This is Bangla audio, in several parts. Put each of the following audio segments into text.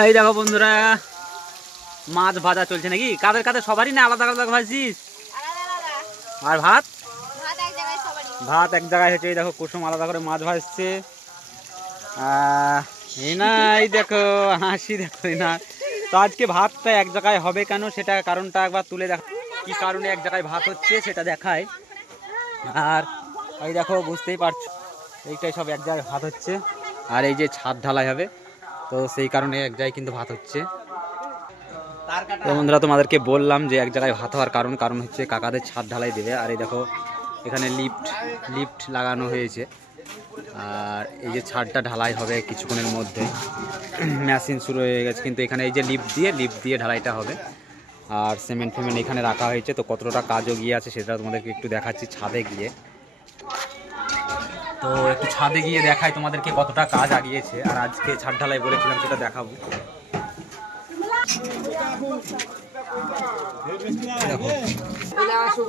এই দেখো বন্ধুরা, মাছ ভাজা চলছে নাকি? কাদের কাদের? সবারই না আলাদা আলাদা ভাজছিস? আর ভাত ভাত এক জায়গায় হচ্ছে। এই দেখো কুসুম আলাদা করে মাছ ভাজছে। এই না, এই দেখো হাসি, দেখো না। তো আজকে ভাতটা এক জায়গায় হবে কেন, সেটা কারণটা একবার তুলে দেখো। কি কারণে এক জায়গায় ভাত হচ্ছে সেটা দেখায়। আর এই দেখো, বুঝতেই পারছো, এইটাই সব এক জায়গায় ভাত হচ্ছে। আর এই যে ছাদ ঢালাই হবে, তো সেই কারণে এক জায়গায় কিন্তু ভাত হচ্ছে। তো বন্ধুরা, তোমাদেরকে বললাম যে এক জায়গায় ভাত হওয়ার কারণ হচ্ছে কাকাদের ছাদ ঢালাই দেবে। আর এই দেখো এখানে লিফট লাগানো হয়েছে। আর এই যে ছাদটা ঢালাই হবে কিছুক্ষণের মধ্যে, মেশিন শুরু হয়ে গেছে। কিন্তু এখানে এই যে লিফট দিয়ে ঢালাইটা হবে। আর সিমেন্ট এখানে রাখা হয়েছে। তো কতটা কাজও গিয়ে আছে সেটা তোমাদেরকে একটু দেখাচ্ছি ছাদে গিয়ে। তো একটু ছাদে গিয়ে দেখাই তোমাদেরকে কতটা কাজ আগিয়েছে। আর আজকে ছাদ ঢালাই বলেছিলাম, সেটা দেখাবো।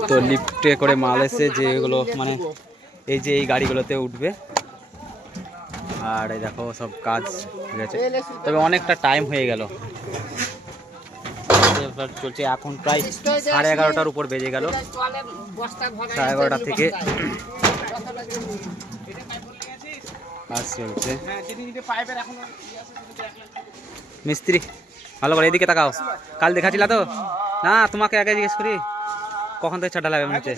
তো লিফটে করে মাল এসে যেগুলো মানে এই যে এই গাড়িগুলোতে উঠবে। আর এই দেখো সব কাজ ঠিক আছে, তবে অনেকটা টাইম হয়ে গেল চলছে। এখন প্রায় 11:30টার উপর বেজে গেল। 11:30 থেকে কাজ চলছে। মিস্ত্রি ভালো করে এদিকে তাকাও। কাল দেখাচ্ছিল তো না, তোমাকে আগে জিজ্ঞেস করি কখন থেকে ছাড়া লাগবে? মনে হচ্ছে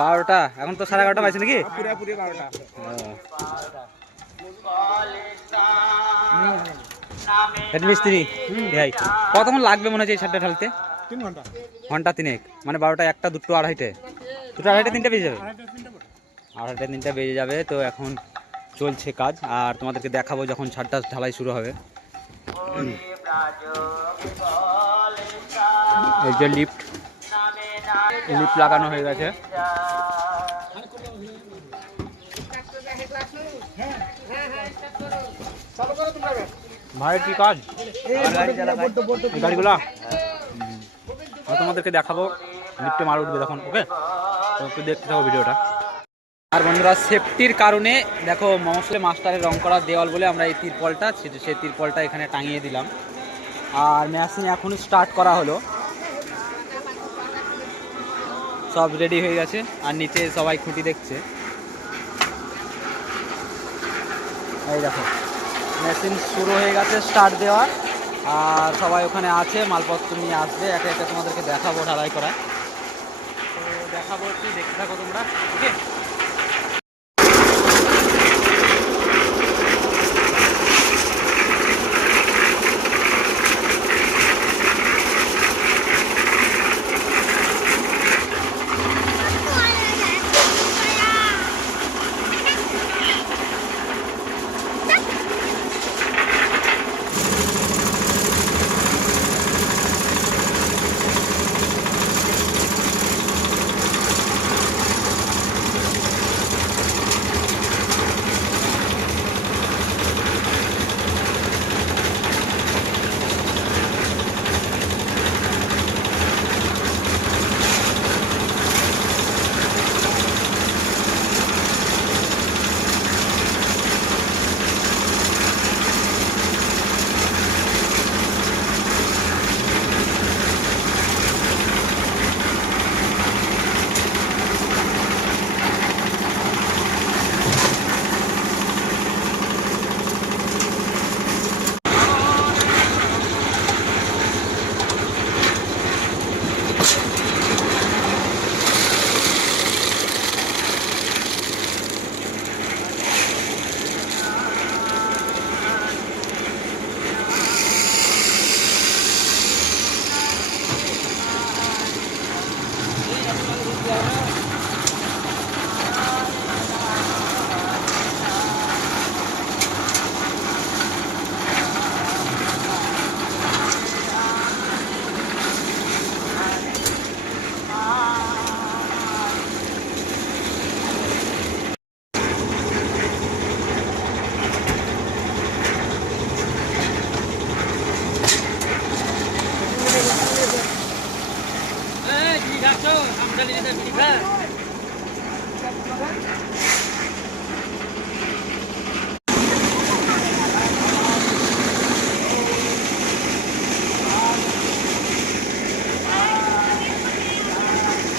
12টা। এখন তো 11:30 বাজছে নাকি? মিস্ত্রি ভাই কতক্ষণ লাগবে মনে হচ্ছে এই ছাদটা ঢালতে? 3 ঘন্টা। ঘন্টা 3 মানে 12টা, 1টা, 2টো, 2:30, 3টা বেজে যাবে। 2:30, 3টা বেজে যাবে। তো এখন চলছে কাজ। আর তোমাদেরকে দেখাবো যখন ছাদটা ঢালাই শুরু হবে। এই যে লিফট লাগানো হয়ে গেছে। ভাই কি কাজ গাড়িগুলা? তোমাদেরকে দেখাবো লিফটে মাল উঠবে তখন। ওকে, তো একটু দেখতে থাকো ভিডিওটা। আর বন্ধুরা, সেফটির কারণে দেখো মশলে মাস্টারের রং করা দেওয়াল বলে আমরা এই তিরপলটা, সেই তিরপলটা এখানে টাঙিয়ে দিলাম। আর মেশিন এখনই স্টার্ট করা হলো, সব রেডি হয়ে গেছে। আর নিচে সবাই খুঁটি দেখছে। এই দেখো মেশিন শুরু হয়ে গেছে স্টার্ট দেওয়া। আর সবাই ওখানে আছে, মালপত্র নিয়ে আসবে। একে একে তোমাদেরকে দেখাবো ঢালাই করা। তো দেখাবো, একটু দেখতে থাকো তোমরা। ওকে,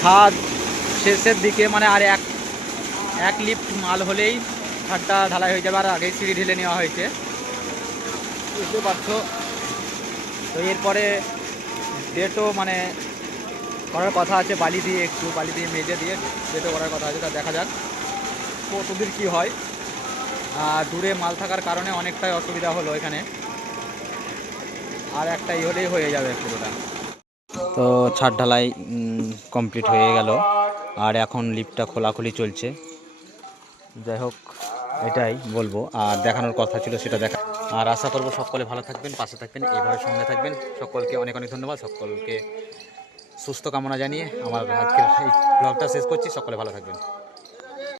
কাজ শেষের দিকে, মানে আর এক লিফট মাল হলেই ছাদটা ঢালাই হয়ে যাবে। আর আগেই সিঁড়ি ঢেলে নেওয়া হয়েছে, বুঝতে পারছো। তো এরপরে ডেটও মানে করার কথা আছে, বালি দিয়ে একটু বালি দিয়ে মেজে দিয়ে ডেটও করার কথা আছে। তা দেখা যাক কতদূর কী হয়। আর দূরে মাল থাকার কারণে অনেকটাই অসুবিধা হলো এখানে, আর একটা হলেই হয়ে যাবে পুরোটা। তো ছাদ ঢালাই কমপ্লিট হয়ে গেল, আর এখন লিফটটা খোলাখুলি চলছে। যাই হোক, এটাই বলবো, আর দেখানোর কথা ছিল সেটা দেখা। আর আশা করবো সকলে ভালো থাকবেন, পাশে থাকবেন, এইভাবে সঙ্গে থাকবেন। সকলকে অনেক অনেক ধন্যবাদ, সকলকে সুস্থ কামনা জানিয়ে আমার আজকের এই ব্লগটা শেষ করছি। সকলে ভালো থাকবেন।